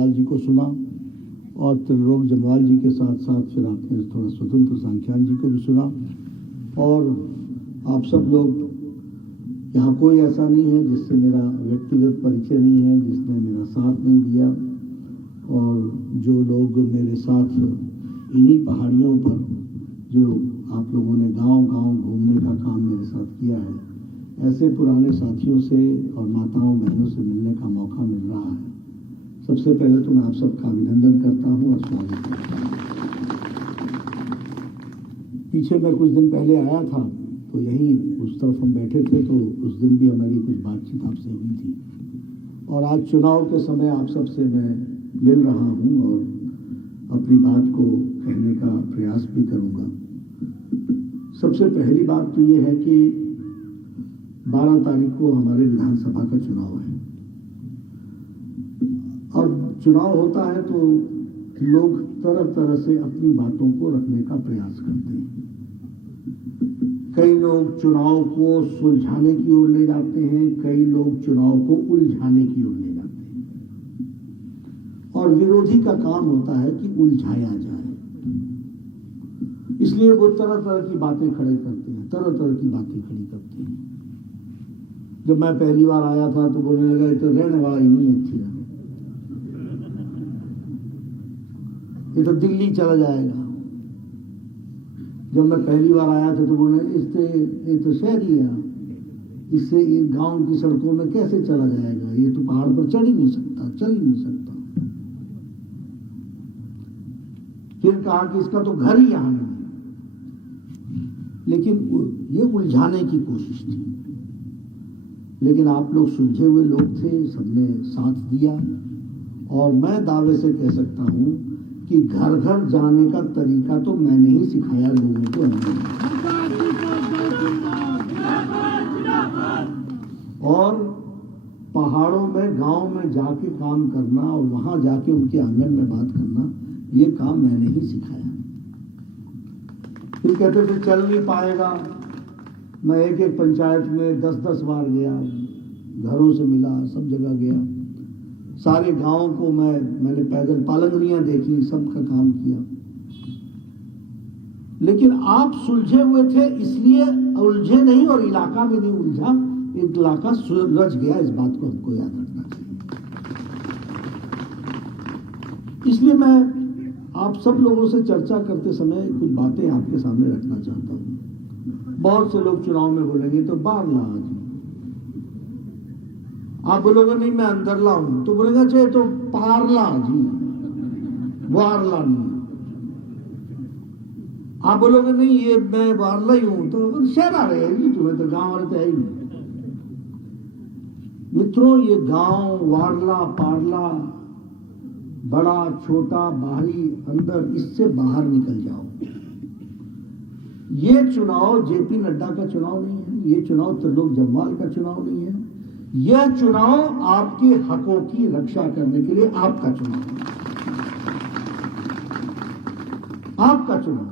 जम्वाल जी को सुना और त्रिलोक जम्वाल जी के साथ साथ फिर आपने थोड़ा स्वतंत्र सांख्यान जी को भी सुना। और आप सब लोग, यहाँ कोई ऐसा नहीं है जिससे मेरा व्यक्तिगत परिचय नहीं है, जिसने मेरा साथ नहीं दिया। और जो लोग मेरे साथ इन्हीं पहाड़ियों पर जो आप लोगों ने गांव-गांव घूमने का काम मेरे साथ किया है, ऐसे पुराने साथियों से और माताओं बहनों से मिलने का मौका मिल रहा है। सबसे पहले तो मैं आप सबका अभिनंदन करता हूँ और स्वागत करता हूँ। पीछे मैं कुछ दिन पहले आया था तो यहीं उस तरफ हम बैठे थे, तो उस दिन भी हमारी कुछ बातचीत आपसे हुई थी। और आज चुनाव के समय आप सबसे मैं मिल रहा हूँ और अपनी बात को कहने का प्रयास भी करूँगा। सबसे पहली बात तो ये है कि 12 तारीख को हमारे विधानसभा का चुनाव है। अब चुनाव होता है तो लोग तरह तरह से अपनी बातों को रखने का प्रयास करते हैं। कई लोग चुनाव को सुलझाने की ओर ले जाते हैं, कई लोग चुनाव को उलझाने की ओर ले जाते हैं। और विरोधी का काम होता है कि उलझाया जाए, इसलिए वो तरह तरह की बातें खड़े करते हैं, तरह तरह की बातें खड़ी करते हैं। जब मैं पहली बार आया था तो बोलने लगा, तो रहने वाला ही नहीं अच्छी है, ये तो दिल्ली चला जाएगा। जब मैं पहली बार आया था तो बोलने, इससे ये तो शहरी है, इससे ये गांव की सड़कों में कैसे चला जाएगा, ये तो पहाड़ पर चढ़ ही नहीं सकता, चल ही नहीं सकता। फिर कहा कि इसका तो घर ही यहां नहीं। लेकिन ये उलझाने की कोशिश थी। लेकिन आप लोग सुलझे हुए लोग थे, सबने साथ दिया। और मैं दावे से कह सकता हूं कि घर घर जाने का तरीका तो मैंने ही सिखाया लोगों को। और पहाड़ों में, गांव में जाके काम करना और वहां जाके उनके आंगन में बात करना, ये काम मैंने ही सिखाया। फिर कहते थे चल नहीं पाएगा। मैं एक एक पंचायत में 10-10 बार गया, घरों से मिला, सब जगह गया, सारे गांव को मैंने पैदल पालंगड़ियां देखी, सबका काम किया। लेकिन आप सुलझे हुए थे, इसलिए उलझे नहीं और इलाका भी नहीं उलझा, एक इलाका सुलझ गया। इस बात को हमको याद रखना चाहिए। इसलिए मैं आप सब लोगों से चर्चा करते समय कुछ बातें आपके सामने रखना चाहता हूं। बहुत से लोग चुनाव में बोलेंगे तो बारला जी, आप बोलोगे नहीं मैं अंदरला हूं, तो बोलेगा चाहे तो पारला जी, वारला नहीं। आप बोलोगे नहीं ये मैं वारला ही हूं, तो शहरा रहेगी तुम्हें, तो गांव वाले तो है ही नहीं। मित्रों, ये गांव, वारला, पारला, बड़ा छोटा, बाहरी, अंदर, इससे बाहर निकल जाओ। ये चुनाव जेपी नड्डा का चुनाव नहीं है, ये चुनाव त्रिलोक जम्वाल का चुनाव नहीं है। यह चुनाव आपके हकों की रक्षा करने के लिए आपका चुनाव है, आपका चुनाव।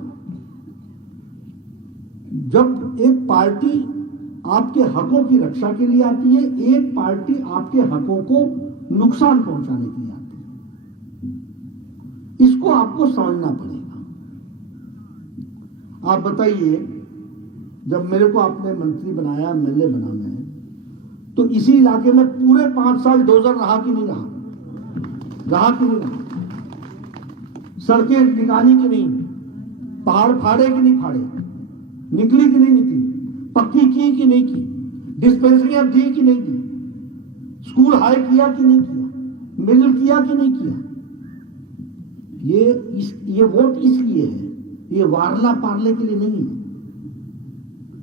जब एक पार्टी आपके हकों की रक्षा के लिए आती है, एक पार्टी आपके हकों को नुकसान पहुंचाने के लिए आती है। इसको आपको समझना पड़ेगा। आप बताइए, जब मेरे को आपने मंत्री बनाया, एमएलए बना मैं, तो इसी इलाके में पूरे 5 साल डोजर रहा कि नहीं रहा? रहा कि नहीं रहा? सड़कें निकाली कि नहीं? पहाड़ फाड़े कि नहीं फाड़े? निकली कि नहीं निकली? पक्की की कि नहीं की? डिस्पेंसरियां दी कि नहीं दी? स्कूल हाई किया कि नहीं किया? मिडिल किया कि नहीं किया? ये वोट इसलिए है, ये वारला पारले के लिए नहीं है,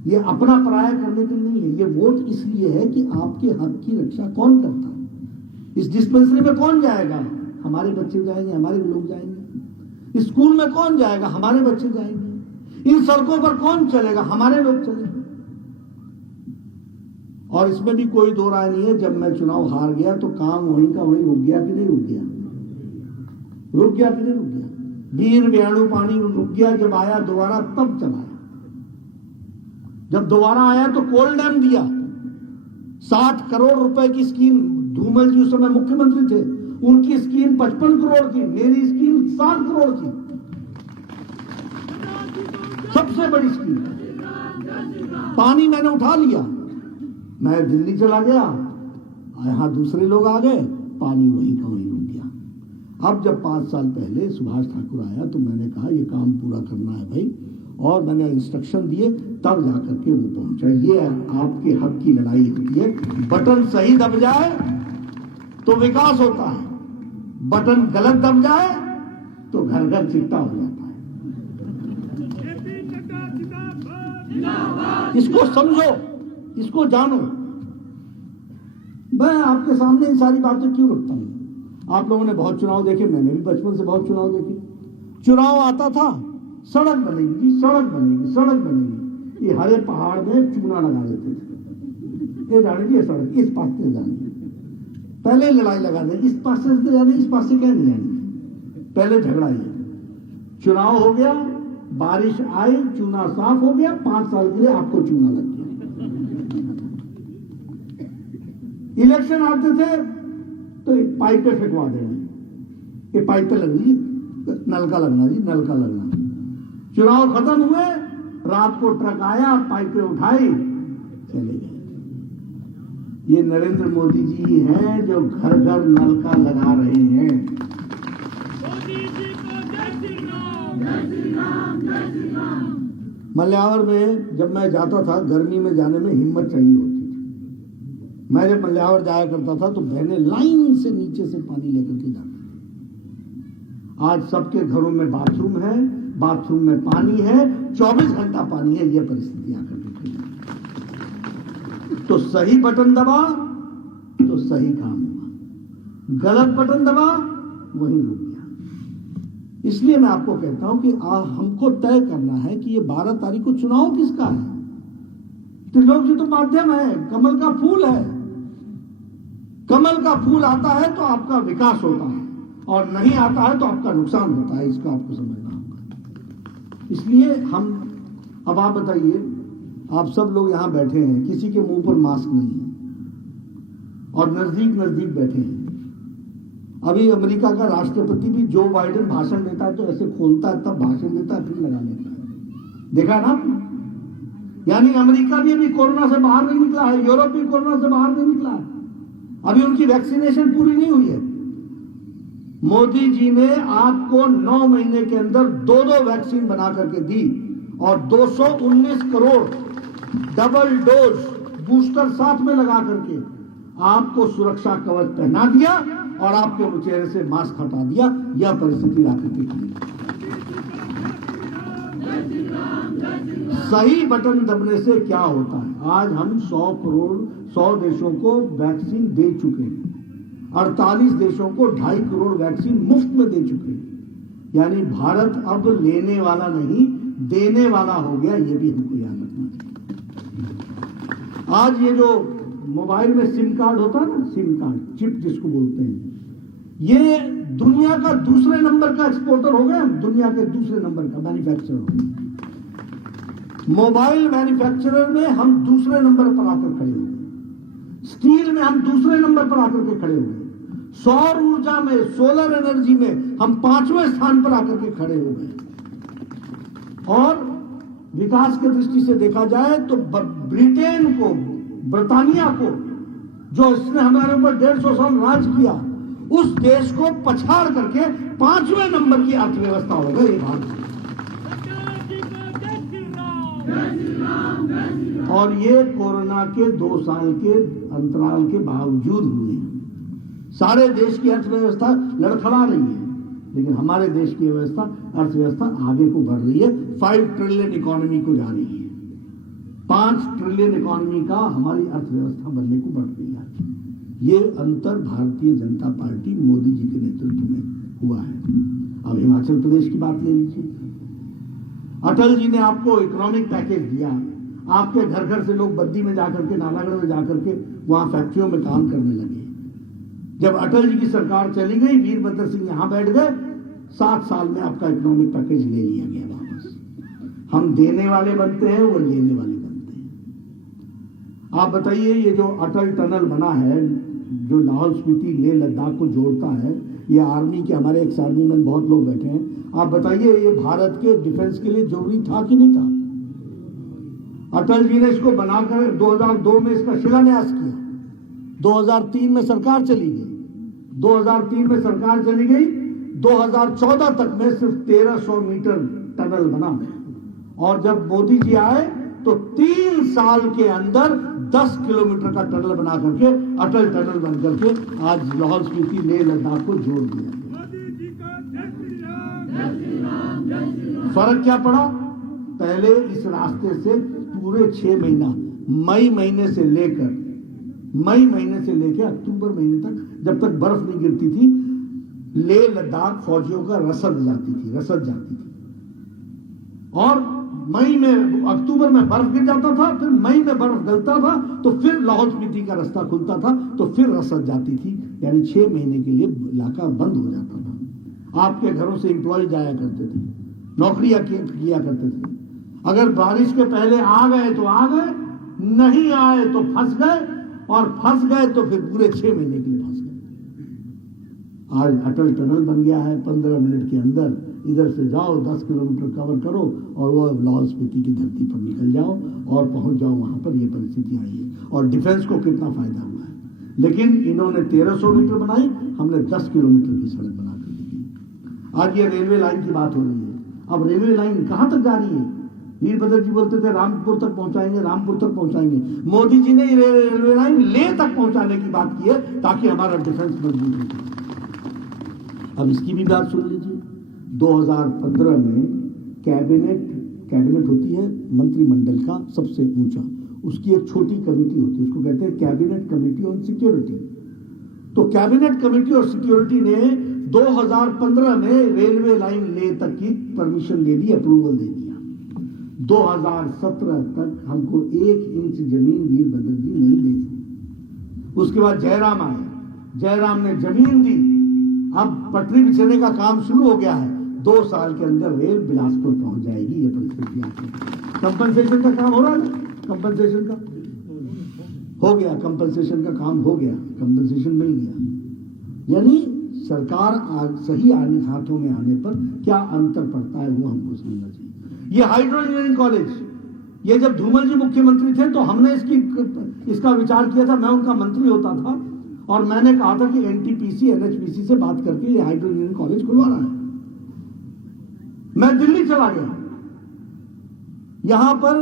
ये अपना पराया करने के लिए नहीं है। ये वोट इसलिए है कि आपके हक की रक्षा कौन करता है। इस डिस्पेंसरी में कौन जाएगा? हमारे बच्चे जाएंगे, हमारे लोग जाएंगे। इस स्कूल में कौन जाएगा? हमारे बच्चे जाएंगे। इन सड़कों पर कौन चलेगा? हमारे लोग चलेंगे। और इसमें भी कोई दो राय नहीं है, जब मैं चुनाव हार गया तो काम वहीं का वहीं रुक गया कि नहीं रुक गया? रुक गया कि नहीं रुक गया? बीर ब्याणु पानी रुक गया, जब आया दोबारा तब चलाया। जब दोबारा आया तो कोल डैम दिया, 60 करोड़ रुपए की स्कीम, धूमल जी उस समय मुख्यमंत्री थे, उनकी स्कीम 55 करोड़ की, मेरी स्कीम 60 करोड़ की, सबसे बड़ी स्कीम। पानी मैंने उठा लिया, मैं दिल्ली चला गया, यहां दूसरे लोग आ गए, पानी वहीं का वहीं रुक गया। अब जब 5 साल पहले सुभाष ठाकुर आया तो मैंने कहा ये काम पूरा करना है भाई, और मैंने इंस्ट्रक्शन दिए, तब जाकर के वो पहुंचा। ये आपके हक की लड़ाई होती है। बटन सही दब जाए तो विकास होता है, बटन गलत दब जाए तो घर घर चिट्टा हो जाता है। इसको समझो, इसको जानो। मैं आपके सामने इन सारी बातें क्यों रखता हूं? आप लोगों ने बहुत चुनाव देखे, मैंने भी बचपन से बहुत चुनाव देखे। चुनाव आता था, सड़क बनेगी जी, सड़क बनेगी, सड़क बनेगी। ये हरे पहाड़ में चूना लगा देते थे, ये जाने की सड़क इस पास से जानी, पहले लड़ाई लगा दे, इस पास से जानी, इस पास से क्या नहीं जानी, पहले झगड़ा ये। चुनाव हो गया, बारिश आई, चूना साफ हो गया, 5 साल के लिए आपको चूना लग गया। इलेक्शन आते थे तो पाइपें फेंकवा देना, ये पाइपें लगनी जी, नलका लगना जी, नलका लगना। चुनाव खत्म हुए, रात को ट्रक आया, पाइपें उठाई, चले गए। ये नरेंद्र मोदी जी हैं जो घर घर नलका लगा रहे हैं। मल्यावर में जब मैं जाता था, गर्मी में जाने में हिम्मत चाहिए होती थी। मैं जब मल्यावर जाया करता था तो बहनें लाइन से नीचे से पानी लेकर के जाती थी। आज सबके घरों में बाथरूम है, बाथरूम में पानी है, 24 घंटा पानी है। यह परिस्थिति आकर के, तो सही बटन दबा तो सही काम हुआ, गलत बटन दबा वहीं रुक गया। इसलिए मैं आपको कहता हूं कि हमको तय करना है कि ये 12 तारीख को चुनाव किसका है। त्रिलोक जी तो माध्यम है, कमल का फूल है। कमल का फूल आता है तो आपका विकास होता है, और नहीं आता है तो आपका नुकसान होता है। इसको आपको समझना होगा। इसलिए अब आप बताइए, आप सब लोग यहां बैठे हैं, किसी के मुंह पर मास्क नहीं है, और नजदीक नजदीक बैठे हैं। अभी अमेरिका का राष्ट्रपति भी जो बाइडेन भाषण देता है तो ऐसे खोलता है, तब भाषण देता है, फिर लगा लेता है। देखा ना? यानी अमेरिका भी अभी कोरोना से बाहर नहीं निकला है, यूरोप भी कोरोना से बाहर नहीं निकला है, अभी उनकी वैक्सीनेशन पूरी नहीं हुई है। मोदी जी ने आपको 9 महीने के अंदर 2 वैक्सीन बना करके दी, और 219 करोड़ डबल डोज बूस्टर साथ में लगा करके आपको सुरक्षा कवच पहना दिया, और आपके चेहरे से मास्क हटा दिया। यह परिस्थिति आकर के सही बटन दबने से क्या होता है? आज हम 100 देशों को वैक्सीन दे चुके हैं, 48 देशों को 2.5 करोड़ वैक्सीन मुफ्त में दे चुके हैं। यानी भारत अब लेने वाला नहीं, देने वाला हो गया। ये भी हमको याद रखना चाहिए। आज ये जो मोबाइल में सिम कार्ड होता है ना, सिम कार्ड, चिप जिसको बोलते हैं, ये दुनिया का दूसरे नंबर का एक्सपोर्टर हो गए। दुनिया के दूसरे नंबर का मैन्युफैक्चरर हो गए। मोबाइल मैन्युफैक्चरर में हम दूसरे नंबर पर आकर खड़े हो गए। स्टील में हम दूसरे नंबर पर आकर के खड़े हो गए। सौर ऊर्जा में, सोलर एनर्जी में हम 5वें स्थान पर आकर के खड़े हो गए। और विकास की दृष्टि से देखा जाए तो ब्रिटेन को, ब्रिटानिया को, जो इसने हमारे ऊपर 150 साल राज किया, उस देश को पछाड़ करके 5वें नंबर की अर्थव्यवस्था हो गई भारत। और ये कोरोना के 2 साल के अंतराल के बावजूद हुए। सारे देश की अर्थव्यवस्था लड़खड़ा रही है, लेकिन हमारे देश की अर्थव्यवस्था आगे को बढ़ रही है। 5 ट्रिलियन इकोनॉमी को जा रही है। 5 ट्रिलियन इकोनॉमी का हमारी अर्थव्यवस्था बनने को बढ़ रही है। ये अंतर भारतीय जनता पार्टी मोदी जी के नेतृत्व में हुआ है। अब हिमाचल प्रदेश की बात ले लीजिए। अटल जी ने आपको इकोनॉमिक पैकेज दिया। आपके घर घर से लोग बद्दी में जाकर के, नालागढ़ में जाकर के वहां फैक्ट्रियों में काम करने लगे। जब अटल जी की सरकार चली गई, वीरभद्र सिंह यहां बैठ गए, 7 साल में आपका इकोनॉमिक पैकेज ले लिया गया वापस। हम देने वाले बनते हैं, वो लेने वाले बनते हैं। आप बताइए, ये जो अटल टनल बना है जो लाहौल स्पीति लेह लद्दाख को जोड़ता है, ये आर्मी के, हमारे एक्स आर्मी मैन बहुत लोग बैठे हैं, आप बताइए ये भारत के डिफेंस के लिए जरूरी था कि नहीं था? अटल जी ने इसको बनाकर 2002 में इसका शिलान्यास किया, 2003 में सरकार चली गई, 2003 में सरकार चली गई, 2014 तक में सिर्फ 1300 मीटर टनल बना, और जब मोदी जी आए तो 3 साल के अंदर 10 किलोमीटर का टनल बना करके, अटल टनल बन करके आज लाहौल स्पीति लेह लद्दाख को जोड़ दिया। फर्क क्या पड़ा? पहले इस रास्ते से पूरे 6 महीना, मई महीने से लेकर अक्टूबर महीने तक, जब तक बर्फ नहीं गिरती थी, लेह लद्दाख फौजियों का रसद जाती थी। और मई में, अक्टूबर में बर्फ गिर जाता था, फिर मई में बर्फ गलता था, तो फिर लाहौल स्पीति का रास्ता खुलता था, तो फिर रसद जाती थी। यानी 6 महीने के लिए इलाका बंद हो जाता था। आपके घरों से एम्प्लॉय जाया करते थे, नौकरियां किया करते थे। अगर बारिश के पहले आ गए तो आ गए, नहीं आए तो फंस गए, और फंस गए तो फिर पूरे 6 महीने के लिए फंस गए। आज अटल टनल बन गया है, 15 मिनट के अंदर इधर से जाओ, 10 किलोमीटर कवर करो और वो लाहौल स्पीति की धरती पर निकल जाओ और पहुंच जाओ वहां पर। ये परिस्थिति आई है और डिफेंस को कितना फायदा हुआ है। लेकिन इन्होंने 1300 मीटर बनाई, हमने 10 किलोमीटर की सड़क बना कर दी। आज ये रेलवे लाइन की बात हो रही है। अब रेलवे लाइन कहां तक जा रही है? वीरभद्र जी बोलते थे रामपुर तक पहुंचाएंगे। मोदी जी ने रेलवे लाइन लेह तक पहुंचाने की बात की है, ताकि हमारा डिफेंस मजबूत हो जाए। अब इसकी भी बात सुन लीजिए। 2015 में कैबिनेट होती है मंत्रिमंडल का सबसे ऊंचा, उसकी एक छोटी कमेटी होती है, उसको कहते हैं कैबिनेट कमेटी ऑन सिक्योरिटी। तो कैबिनेट कमेटी और सिक्योरिटी ने 2015 में रेलवे लाइन लेह तक की परमिशन दे दी, अप्रूवल दे दिया। 2017 तक हमको 1 इंच जमीन वीरभद्र जी नहीं दे दी। उसके बाद जयराम आए, जयराम ने जमीन दी, अब पटरी बिछाने का काम शुरू हो गया है। 2 साल के अंदर रेल बिलासपुर पहुंच जाएगी। ये परिस्थिति कंपनसेशन का काम हो रहा है, कंपनसेशन का हो गया, कंपनसेशन का काम हो गया, कंपनसेशन मिल गया। यानी सरकार सही हाथों में आने पर क्या अंतर पड़ता है वो हमको समझना चाहिए। ये हाइड्रो इंजीनियरिंग कॉलेज, ये जब धूमल जी मुख्यमंत्री थे तो हमने इसका विचार किया था, मैं उनका मंत्री होता था, और मैंने कहा था कि एनटीपीसी एनएचपीसी से बात करके ये हाइड्रो इंजीनियरिंग कॉलेज खुलवाना है। मैं दिल्ली चला गया, यहां पर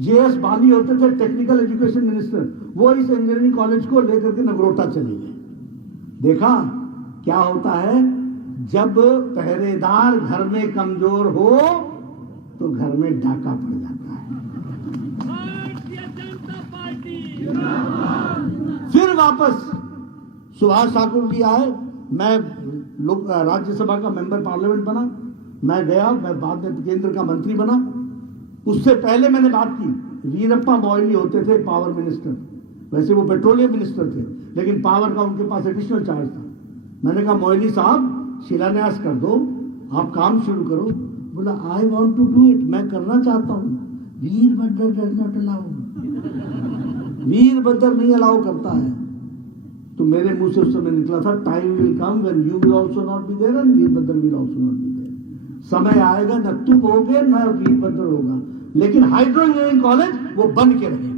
जेएस बाली होते थे टेक्निकल एजुकेशन मिनिस्टर, वो इस इंजीनियरिंग कॉलेज को लेकर के नगरोटा चले गए। देखा क्या होता है, जब पहरेदार घर में कमजोर हो तो घर में डाका पड़ जाता है। फिर वापस सुभाष ठाकुर जी आए, मैं राज्यसभा का मेंबर पार्लियामेंट बना, मैं गया, मैं बाद में केंद्र का मंत्री बना। उससे पहले मैंने बात की, वीरप्पा मोइली होते थे पावर मिनिस्टर, वैसे वो पेट्रोलियम मिनिस्टर थे, लेकिन पावर का उनके पास एडिशनल चार्ज था। मैंने कहा मोइली साहब शिलान्यास कर दो, आप काम शुरू करो। बोला I want to do it, मैं करना चाहता हूं। Virbhadra does not allow, Virbhadra नहीं अलाउ करता है। तो मेरे मुंह से उस समय निकला था, time will come when you will also not be there and Virbhadra will also not be there. समय आएगा न तुम होगे न वीरभद्र होगा, लेकिन हाइड्रो इंजीनियरिंग कॉलेज वो बन के रहेगा।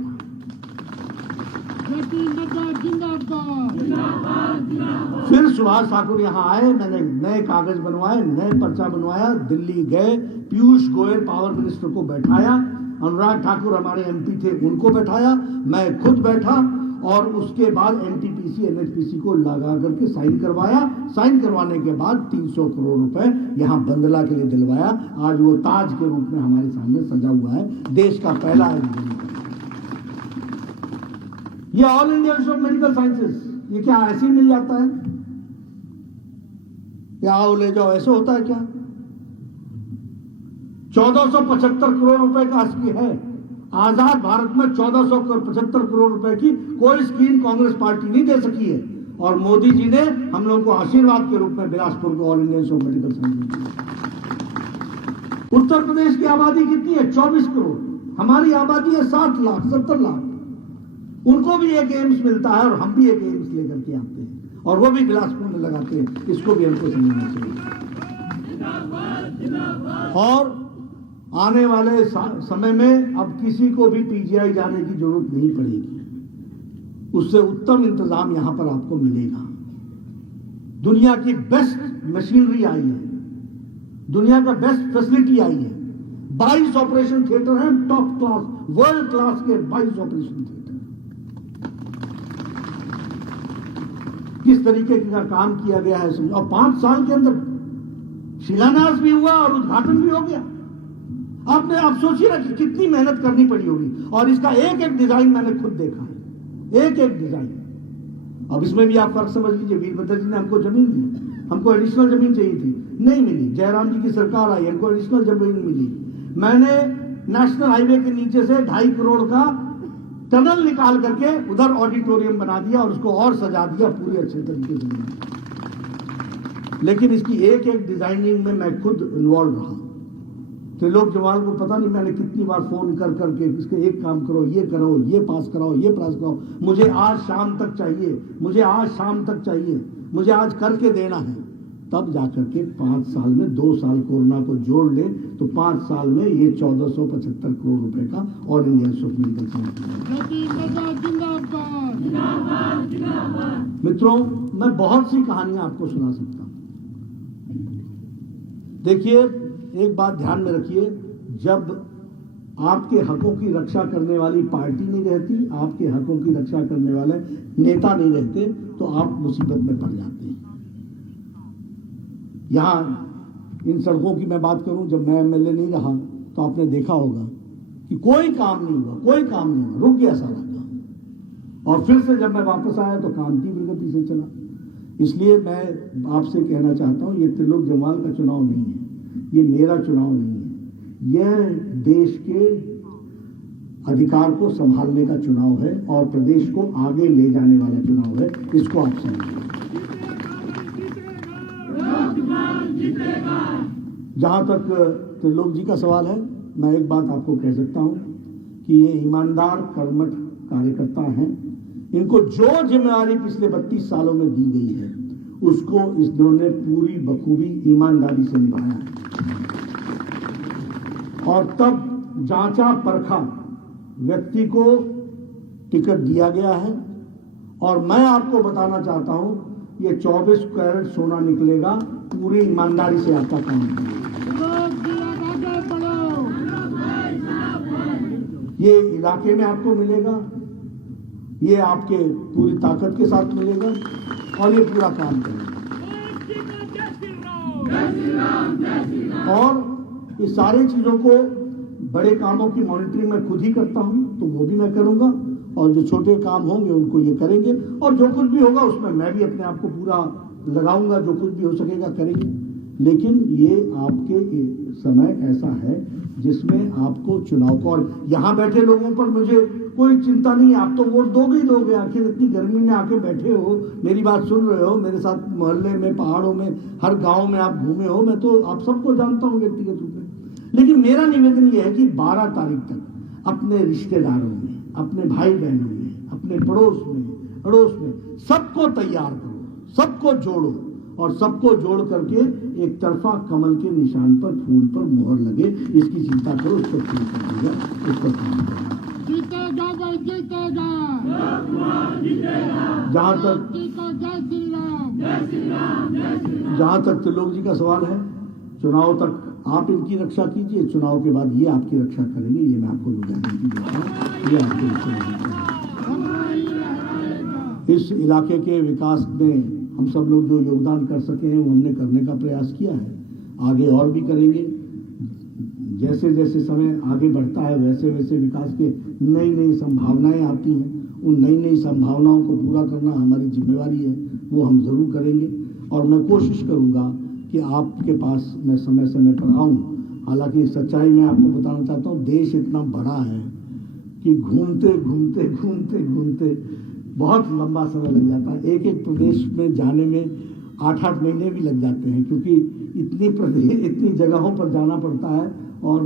फिर सुभाष ठाकुर यहाँ आए, मैंने नए कागज बनवाए, नए पर्चा बनवाया, दिल्ली गए, पीयूष गोयल पावर मिनिस्टर को बैठाया, अनुराग ठाकुर हमारे एमपी थे उनको बैठाया, मैं खुद बैठा, और उसके बाद एनटीपीसी एनएचपीसी को लगा करके साइन करवाया। साइन करवाने के बाद 300 करोड़ रुपए यहाँ बंदला के लिए दिलवाया। आज वो ताज के रूप में हमारे सामने सजा हुआ है, देश का पहला इंजीनियर। ये all India Institute of Medical sciences, ये क्या ऐसे ही मिल जाता है? क्या आओ ले जाओ ऐसे होता है क्या? 1475 करोड़ रुपए का स्कीम है। आजाद भारत में 1475 करोड़ रुपए की कोई स्कीम कांग्रेस पार्टी नहीं दे सकी है, और मोदी जी ने हम लोगों को आशीर्वाद के रूप में बिलासपुर को All India Institute of Medical Sciences. Uttar Pradesh की आबादी कितनी है? 24 करोड़। हमारी आबादी है 60 लाख 70 लाख, उनको भी एक एम्स मिलता है और हम भी एक एम्स लेकर के आते हैं और वो भी बिलासपुर में लगाते हैं। इसको भी हमको समझना चाहिए। और आने वाले समय में अब किसी को भी पीजीआई जाने की जरूरत नहीं पड़ेगी। उससे उत्तम इंतजाम यहां पर आपको मिलेगा। दुनिया की बेस्ट मशीनरी आई है, दुनिया का बेस्ट फैसिलिटी आई है। 22 ऑपरेशन थिएटर हैं, टॉप क्लास वर्ल्ड क्लास के 22 ऑपरेशन थिएटर। किस तरीके का काम किया गया है समझो। और 5 साल के अंदर शिलान्यास भी हुआ और उद्घाटन भी हो गया। आपने आप सोचिए ना कि कितनी मेहनत करनी पड़ी होगी। और इसका एक एक डिजाइन मैंने खुद देखा है, एक एक डिजाइन। अब इसमें भी आप फर्क समझ लीजिए। वीरभद्र जी ने हमको जमीन दी, हमको एडिशनल जमीन चाहिए थी, नहीं मिली। जयराम जी की सरकार आई, हमको एडिशनल जमीन मिली। मैंने नेशनल हाईवे के नीचे से 2.5 करोड़ का टनल निकाल करके उधर ऑडिटोरियम बना दिया और उसको और सजा दिया पूरी अच्छे तरीके से। लेकिन इसकी एक एक डिजाइनिंग में मैं खुद इन्वॉल्व रहा। त्रिलोक जम्वाल को पता नहीं मैंने कितनी बार फोन कर करके इसके एक काम करो, ये करो, ये पास कराओ, ये पास कराओ, मुझे आज शाम तक चाहिए, मुझे आज शाम तक चाहिए, मुझे आज करके देना है। तब जाकर के 5 साल में 2 साल कोरोना को जोड़ ले तो 5 साल में ये 1475 करोड़ रुपए का ऑल इंडिया सुख मेडिकल सेंटर। मित्रों, मैं बहुत सी कहानियां आपको सुना सकता हूं। देखिए, एक बात ध्यान में रखिए, जब आपके हकों की रक्षा करने वाली पार्टी नहीं रहती, आपके हकों की रक्षा करने वाले नेता नहीं रहते, तो आप मुसीबत में पड़ जाते हैं। यहां इन सड़कों की मैं बात करूं, जब मैं एमएलए नहीं रहा तो आपने देखा होगा कि कोई काम नहीं हुआ, कोई काम नहीं हुआ, रुक गया सारा काम। और फिर से जब मैं वापस आया तो काम तीव्र गति से चला। इसलिए मैं आपसे कहना चाहता हूं, ये त्रिलोक जम्वाल का चुनाव नहीं है, ये मेरा चुनाव नहीं है, यह देश के अधिकार को संभालने का चुनाव है और प्रदेश को आगे ले जाने वाला चुनाव है। इसको आप समझिए। जहां तक त्रिलोक जी का सवाल है, मैं एक बात आपको कह सकता हूं कि ये ईमानदार कर्मठ कार्यकर्ता हैं। इनको जो जिम्मेदारी पिछले 32 सालों में दी गई है उसको इन्होंने पूरी बखूबी ईमानदारी से निभाया है। और तब जांचा परखा व्यक्ति को टिकट दिया गया है। और मैं आपको बताना चाहता हूं, ये 24 कैरेट सोना निकलेगा, पूरी ईमानदारी से आपका काम है। ये इलाके में आपको मिलेगा, ये आपके पूरी ताकत के साथ मिलेगा और ये पूरा काम करेगा। और ये सारी चीजों को, बड़े कामों की मॉनिटरिंग मैं खुद ही करता हूं, तो वो भी मैं करूंगा। और जो छोटे काम होंगे उनको ये करेंगे। और जो कुछ भी होगा उसमें मैं भी अपने आप को पूरा लगाऊंगा, जो कुछ भी हो सकेगा करेंगे। लेकिन ये आपके समय ऐसा है जिसमें आपको चुनाव को, और यहां बैठे लोगों पर मुझे कोई चिंता नहीं है। आप तो वोट दोगे ही दोगे, आखिर इतनी गर्मी में आके बैठे हो, मेरी बात सुन रहे हो, मेरे साथ मोहल्ले में, पहाड़ों में, हर गांव में आप घूमे हो। मैं तो आप सबको जानता हूं व्यक्तिगत रूप में। लेकिन मेरा निवेदन यह है कि 12 तारीख तक अपने रिश्तेदारों में, अपने भाई बहनों में, अपने पड़ोस में सबको तैयार करो, सबको जोड़ो और सबको जोड़ करके एक तरफा कमल के निशान पर, फूल पर मोहर लगे, इसकी चिंता करो। उसको फूल करेगा, उस पर काम करो। जहां तक त्रिलोक जी का सवाल है, चुनाव तक आप इनकी रक्षा कीजिए, चुनाव के बाद ये आपकी रक्षा करेंगे। ये मैं आपको गारंटी देता हूं, ये आपकी रक्षा। इस इलाके के विकास में हम सब लोग जो योगदान कर सके हैं वो हमने करने का प्रयास किया है, आगे और भी करेंगे। जैसे जैसे समय आगे बढ़ता है वैसे वैसे विकास के नई नई संभावनाएं आती हैं। उन नई नई संभावनाओं को पूरा करना हमारी जिम्मेवारी है, वो हम जरूर करेंगे। और मैं कोशिश करूंगा कि आपके पास मैं समय समय पर आऊं। हालांकि सच्चाई में आपको बताना चाहता हूं, देश इतना बड़ा है कि घूमते घूमते घूमते घूमते बहुत लंबा समय लग जाता है। एक एक प्रदेश में जाने में 8-8 महीने भी लग जाते हैं, क्योंकि इतनी जगहों पर जाना पड़ता है। और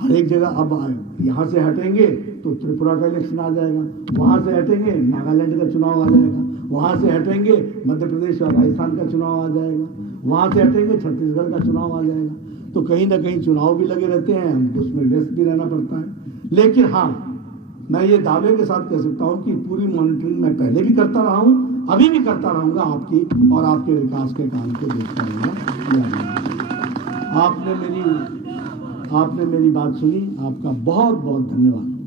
हर एक जगह, अब यहाँ से हटेंगे तो त्रिपुरा का इलेक्शन आ जाएगा, वहाँ से हटेंगे नागालैंड का चुनाव आ जाएगा, वहाँ से हटेंगे मध्य प्रदेश और राजस्थान का चुनाव आ जाएगा, वहाँ से हटेंगे छत्तीसगढ़ का चुनाव आ जाएगा। तो कहीं ना कहीं चुनाव भी लगे रहते हैं, हमको उसमें व्यस्त भी रहना पड़ता है। लेकिन हाँ, मैं ये दावे के साथ कह सकता हूँ कि पूरी मॉनिटरिंग मैं पहले भी करता रहा हूँ, अभी भी करता रहूँगा, आपकी और आपके विकास के काम को देखता रहूँगा। आपने मेरी बात सुनी, आपका बहुत बहुत धन्यवाद।